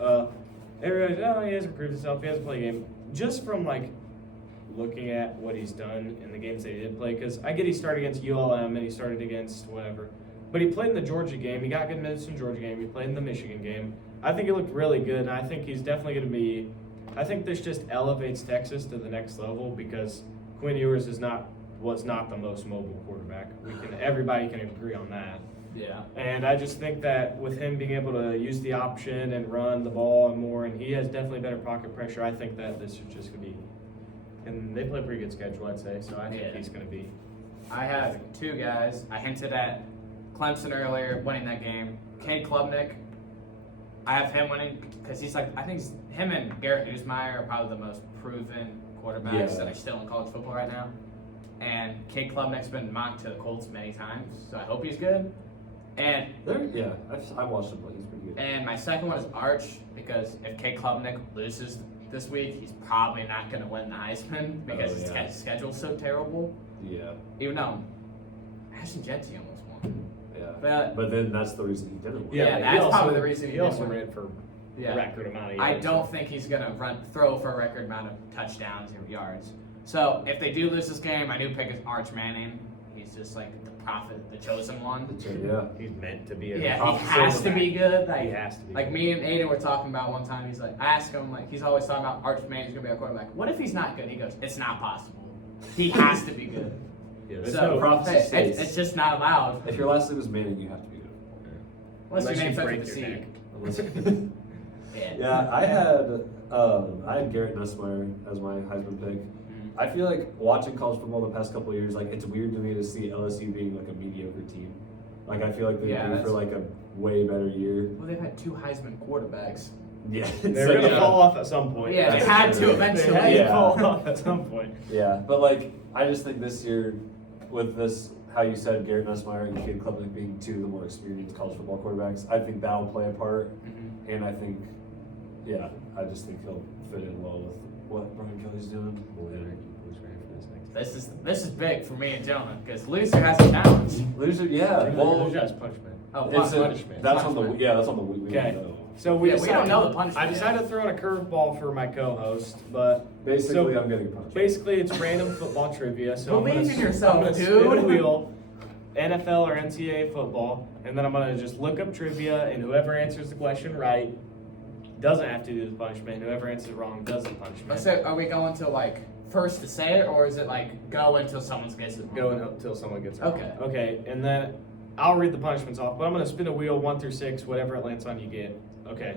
Everybody's, oh, he hasn't proved himself. He hasn't played a game. Just from like looking at what he's done in the games that he did play, because I get he started against ULM and he started against whatever, but he played in the Georgia game. He got good minutes in the Georgia game. He played in the Michigan game. I think he looked really good, and I think he's definitely going to be. I think this just elevates Texas to the next level because Quinn Ewers was not the most mobile quarterback. Everybody can agree on that. Yeah. And I just think that with him being able to use the option and run the ball and more, and he has definitely better pocket pressure, I think that this is just going to be. And they play a pretty good schedule, I'd say, so I think Yeah. he's going to be. I have two guys. I hinted at Clemson earlier, winning that game. Cade Klubnik. I have him winning because he's like, I think him and Garrett Newsmeyer are probably the most proven quarterbacks that are still in college football right now. And Cade Klubnik's been mocked to the Colts many times, so I hope he's good. And I watched him play. He's pretty good. my second one is Arch because if Cade Klubnik loses this week, he's probably not going to win the Heisman because his schedule's so terrible. Yeah. Even though Ashton Jetty almost won. Yeah. But then that's the reason he didn't win. Yeah, but that's he probably the reason he he also didn't win. ran for Yeah. a record amount of I yards. don't think he's going to throw for a record amount of touchdowns or yards. So if they do lose this game, my new pick is Arch Manning. He's just like the prophet, the chosen one. Yeah. He's meant to be a Yeah, he prophet has to be good. He Like, has to be. like good. me and Aiden were talking about one time. He's like, I asked him, like, he's always talking about Arch Manning's going to be our quarterback. What if he's not good? He goes, it's not possible. He has to be good. Yeah, there's So no prophecy hey, states. it's just not allowed. If your last name is Manning, you have to be good. Unless your name break starts with your a C. neck. Unless- Yeah. Yeah, I had Garrett Nussmeier as my Heisman pick. I feel like watching college football the past couple of years, like it's weird to me to see LSU being like a mediocre team. Like I feel like they're due for like a way better year. Well, they've had two Heisman quarterbacks. Yeah, They're going to fall off at some point. Yeah, they That's had true. to eventually. They had to Yeah. fall off at some point. Yeah, but like I just think this year, with this how you said Garrett Nussmeier and Cade Klubnik being two of the more experienced college football quarterbacks, I think that'll play a part. Mhm. And I think, yeah, I just think he'll fit in well with what Brian Kelly's doing. This is big for me and Jonah because loser has a challenge. Loser, yeah. Well, Well, just punishment. Oh, it's punishment. that's on the Punishment. yeah, that's on the we Okay. don't know. So we Yeah, we decided, don't know the punishment I yet. decided to throw in a curveball for my co-host, but Basically, So, I'm getting punched. basically it's random football trivia. So Believe I'm gonna, in yourself, I'm gonna dude. spin a wheel, NFL or NCAA football, and then I'm gonna just look up trivia, and whoever answers the question right doesn't have to do the punishment. Whoever answers wrong does the punishment. So are we going to like first to say it, or is it like go until someone gets it? Go until someone gets it wrong. Okay. Okay, and then I'll read the punishments off, but I'm gonna spin a wheel 1 through 6, whatever it lands on, you get. Okay,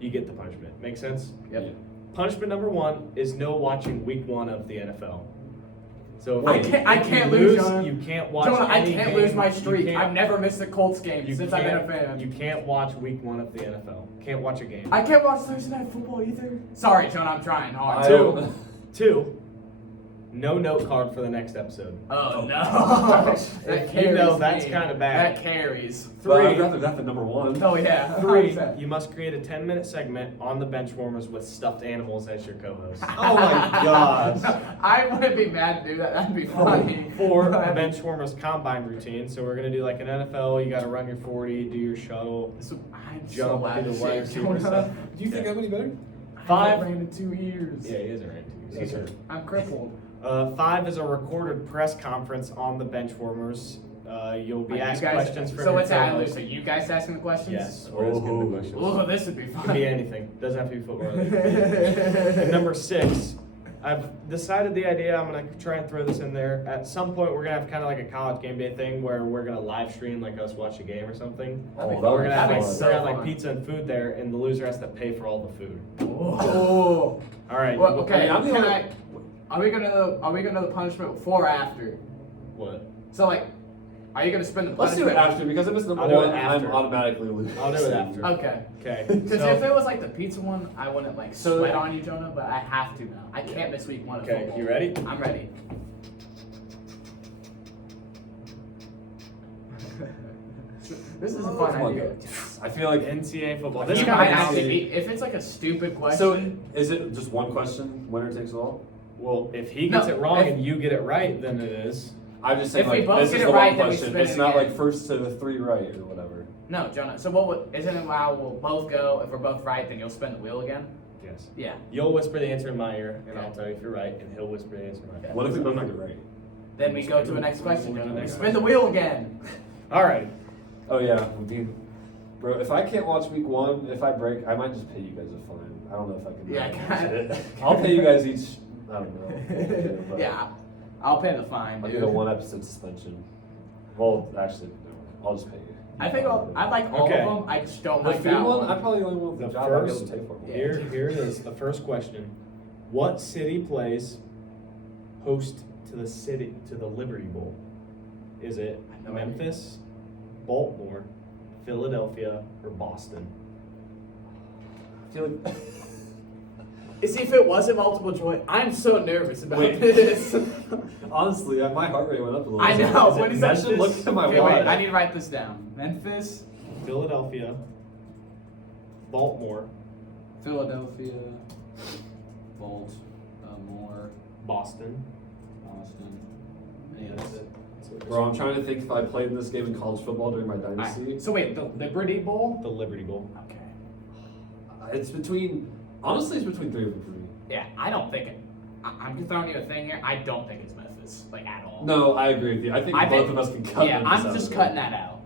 you get the punishment. Make sense? Yep. Punishment number 1 is no watching week 1 of the NFL. So I if can't you lose, lose, Jonah. you can't watch. Jonah, I any can't game. lose my You streak. can't- I've never missed a Colts game you since I've been a can't- fan. You can't watch week 1 of the NFL. Can't watch a game. I can't watch Thursday Night Football either. Sorry, Jonah, I'm trying hard. I don't- Two, no note card for the next episode. Oh no. that If you know, carries that's me. kinda bad. That carries. But I'd 3, rather that than number one. Oh yeah. 3, 100%. you must create a 10-minute segment on the Benchwarmers with stuffed animals as your co-host. Oh my gosh. I wouldn't be mad to do that. That'd be funny. 4, Benchwarmers combine routine. So we're gonna do like an NFL. You got to run your 40, do your shuttle. I'm so Jump glad into to wide say receiver stuff. Jonah. Do you think I'm any better? I 5. haven't ran in 2 years. Yeah, he is alright. He's hurt. I'm crippled. 5 is a recorded press conference on the Benchwarmers. You'll be Like, asked you guys- questions from So your what's that? co-host. So you guys asking the questions? Yes, we're asking the Oh. questions. Oh, this would be It fun. can be anything. Doesn't have to be football. And number 6, I've decided the idea. I'm gonna try and throw this in there. At some point, we're gonna have kind of like a college game day thing where we're gonna live stream like us watch a game or something. Oh, That'd be that We're would gonna have be like, fun. so we're gonna have, fun. like pizza and food there, and the loser has to pay for all the food. Oh. All right. Well, okay. I mean, I'm the only- Are we gonna the punishment before or after? What? So like, are you gonna spend the Let's do punishment? it after because if it's number I'll do it one, I'm after. automatically losing. I'll do it after. Okay. Okay. Because So, if it was like the pizza one, I wouldn't like So- sweat on you, Jonah. But I have to now. I can't miss week 1 of okay, football. you ready? I'm ready. This is a Oh, fun come on, idea. guys. I feel like. NCAA football. This This might guy have to is. be, if it's like a stupid question. So is it just one question? Winner takes all. Well, if he gets No, it wrong if- and you get it right, then it is. I'm just saying If we like both this get is it the right, one then we question. spin It's it not again. like first to 3 right or whatever. No, Jonah. So isn't it how we'll both go? If we're both right, then you'll spin the wheel again. Yes. Yeah. You'll whisper the answer in my ear, and Okay. I'll tell you if you're right, and he'll whisper the answer in my ear. What if we both get it right? Then we go to the next question, Jonah. We Next spin the wheel again. All right. Oh yeah, dude. Bro, if I can't watch week 1, if I break, I might just pay you guys a fine. I don't know if I can. Yeah, manage it. I'll pay you guys each. I don't know. But Yeah. I'll pay the fine, I'll dude. do a 1-episode suspension. Well, actually, no. I'll just pay you. I think I like all Okay. of them. I just don't The like food that one, one. I probably only want the The job I'll be able first- to pay for. Yeah. Here it is. The first question: what city plays host to the Liberty Bowl? Is it I have no idea. Memphis, Baltimore, Philadelphia, or Boston? I feel like. See, if it wasn't multiple choice, I'm so nervous about Wait. this. Honestly, my heart rate went up a little. I bit. know. Is it When he I said should look at my okay, watch. wait, I need to write this down. Memphis, Philadelphia, Baltimore, Philadelphia, Baltimore, Boston. Boston. Any others? Bro, I'm trying to think if I played in this game in college football during my dynasty. Alright, so wait, the Liberty Bowl? The Liberty Bowl. Okay. It's between. Honestly, it's between 3 of them for me. Yeah, I don't think it. I'm just throwing you a thing here. I don't think it's Memphis, like at all. No, I agree with you. I think I both think- of us can cut. Yeah, Memphis I'm out just of it. cutting that out.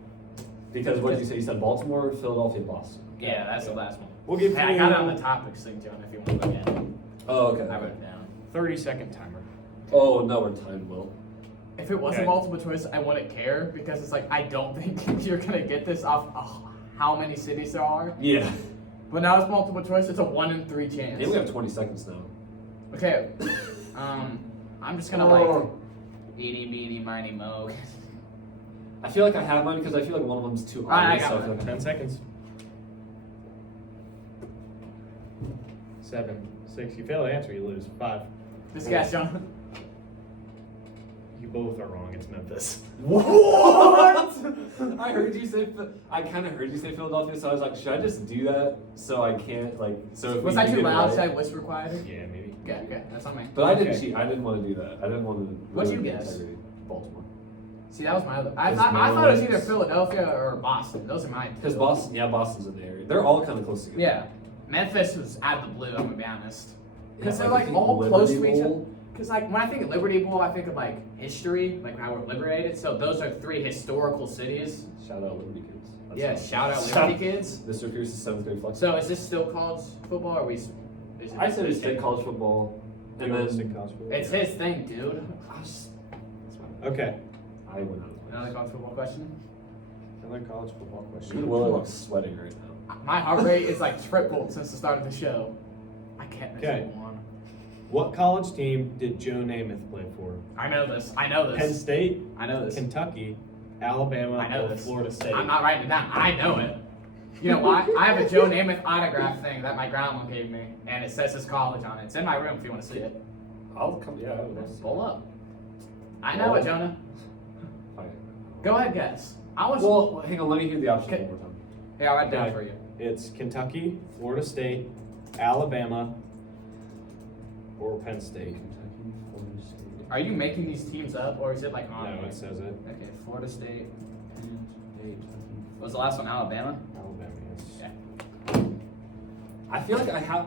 Because what did you say? You said Baltimore, Philadelphia, Boston. Yeah, that's the last one. We'll give Hey, I you got it on the topics thing, John, if you want to look at it. Oh, okay. I wrote it down. 30-second timer. Oh no, we're timed well. If it wasn't Okay. multiple choice, I wouldn't care because it's like I don't think you're gonna get this off how many cities there are. Yeah. But now it's multiple choice. It's a 1 in 3 chance. And we have 20 seconds now. Okay. I'm just gonna like eeny meeny miny mo. I feel like I have mine because I feel like one of them's too Alright, I obvious. got so I feel mine. like 10 seconds. 7, 6. You fail to answer, you lose. 5. This guy's John. You both are wrong. It's Memphis. What? I heard you say. I kind of heard you say Philadelphia, so I was like, should I just do that so I can't like? So if Was we I do too get it loud? right- Should I whisper quieter? Yeah, maybe. Okay, that's on me. But I didn't Okay. cheat. I didn't want to do that. I didn't want to. What'd you ruin the guess? integrity. Baltimore. See, that was my other. I Is thought it was either Maryland- Philadelphia or Boston. Those are mine. Because Boston, yeah, Boston's in the area. They're all kind of close together. Yeah, Memphis was out of the blue. I'm gonna be honest. Because Yeah, they're I like think all Liberty close to each other. Bowl- Because like when I think of Liberty Bowl, I think of like history, like how we're liberated. So those are 3 historical cities. Shout out Liberty kids. That's Yeah, fine. shout out Liberty kids. Mr. Pierce's 7th grade flex. So is this still college football, or are we? Is it I said it's take college football, and Realistic then college football. It's his thing, dude. I was- that's fine. Okay. I went out of Another place. college football question. Another college football Me question. and Willow are sweating right now. My heart rate is like tripled since the start of the show. I can't miss Okay. one. What college team did Joe Namath play for? I know this. I know Penn this. State, I know this. Kentucky, Alabama, I know or this. Florida State? I'm not writing it down. I know it. You know why? I have a Joe Namath autograph thing that my grandma gave me, and it says his college on it. It's in my room if you want to see it. I'll come. Yeah, I would love to see Pull up. I know it, Jonah. Fine. Go ahead, guess. I was. Well, hang on. Let me hear the options Okay. one more time. Yeah, I'll write it down Okay. for you. It's Kentucky, Florida State, Alabama, or Penn State. Kentucky, Florida State. Are you making these teams up, or is it like on? No, here? it says it. Okay, Florida State. Penn State. What was the last one? Alabama. Alabama, yes. Yeah. I feel like I have.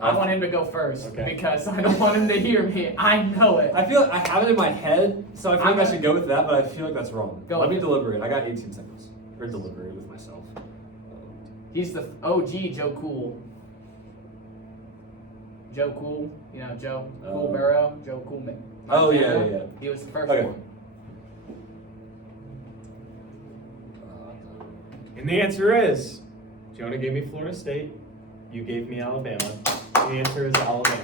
I want him to go first Okay. because I don't want him to hear me. I know it. I feel like I have it in my head, so I feel like I I'm- should go with that, but I feel like that's wrong. Go Let with me it. deliberate. I got 18 seconds. Or deliberate with myself. He's the OG Joe Cool. Joe Cool. You know Joe Oh. Coolborough. Joe Coolman. Oh, yeah. He was the first Okay. one. And the answer is, Jonah gave me Florida State. You gave me Alabama. The answer is Alabama.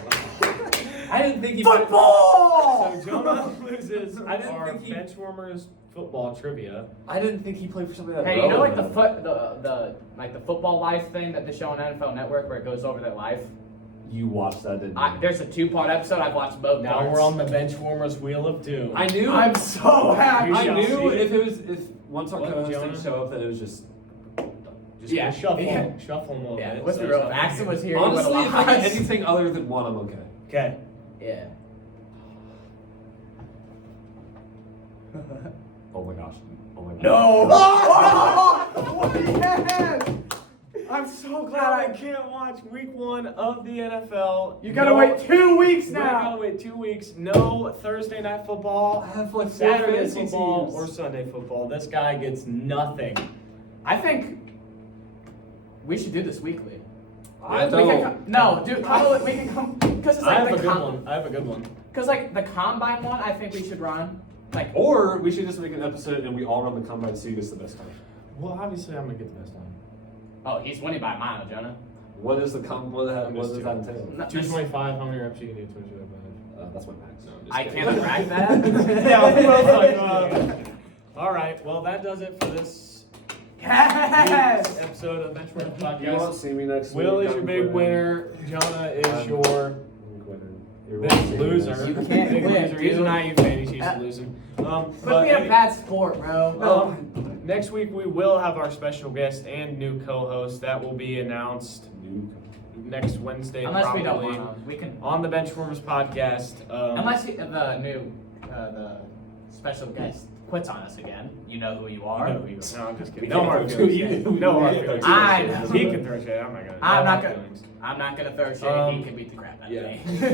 I didn't think he Football! So Jonah loses I didn't our think he- Benchwarmers football trivia. I didn't think he played for somebody that. Hey, you know like relevant. the football life thing that they show on NFL Network where it goes over their life? You watched that, didn't you? There's a 2-part episode. I've watched both. Now parts. we're on the Benchwarmers Wheel of Doom. I knew. I'm so happy. You I shall knew see. if once our What, co-host Jonah? didn't show up that it was just. Just Yeah. shuffle, Yeah. shuffle them a little Yeah, bit. what's so the real? it's If not- Axton was here, Honestly, he if would I have get anything other than one, I'm okay. Okay. Yeah. Oh my gosh. Oh my gosh. No. Yes! I'm so glad I can't watch week 1 of the NFL. You gotta No- wait 2 weeks We now. gotta wait 2 weeks. No Thursday night football, I have like Saturday fantasy football, teams. or Sunday football. This guy gets nothing. I think we should do this weekly. I We can don't. come, no, dude, we can come because it's I like have a the good one. I have a good one. Because like the combine one, I think we should run. Like, Or we should just make an episode and we all run the combine so you get the best time. Well, obviously, I'm gonna get the best one. oh, he's winning by a mile, Jonah. What is the what I'm does just that joking. entail? No, 225. How many reps you can do? 225. That's my max. No, I'm just I kidding. can't track that. Yeah, we both like, all right. Well, that does it for this Yes! week's episode of Benchwarmers You won't Podcast. see me next Will week. is your I'm big quitting. winner. Jonah is I'm your quitting. You big won't see me loser. next You week. can't Big quit, loser. He's dude. an IU fan. He's used to losing. Quit But being a bad sport, bro. next week we will have our special guest and new co-host. That will be announced next Wednesday, Unless probably we don't want to. We can. on the Benchwarmers podcast. Unless the new, the special guest quits on us again. You know who you are. No, I'm just kidding. We No can't hard throw feelings. shade. No We hard can't throw feelings. I shade. know. He can throw shade. I'm not gonna. I'm no not hard gonna. feelings. I'm not gonna throw shade. He can beat the crap out of Yeah. me.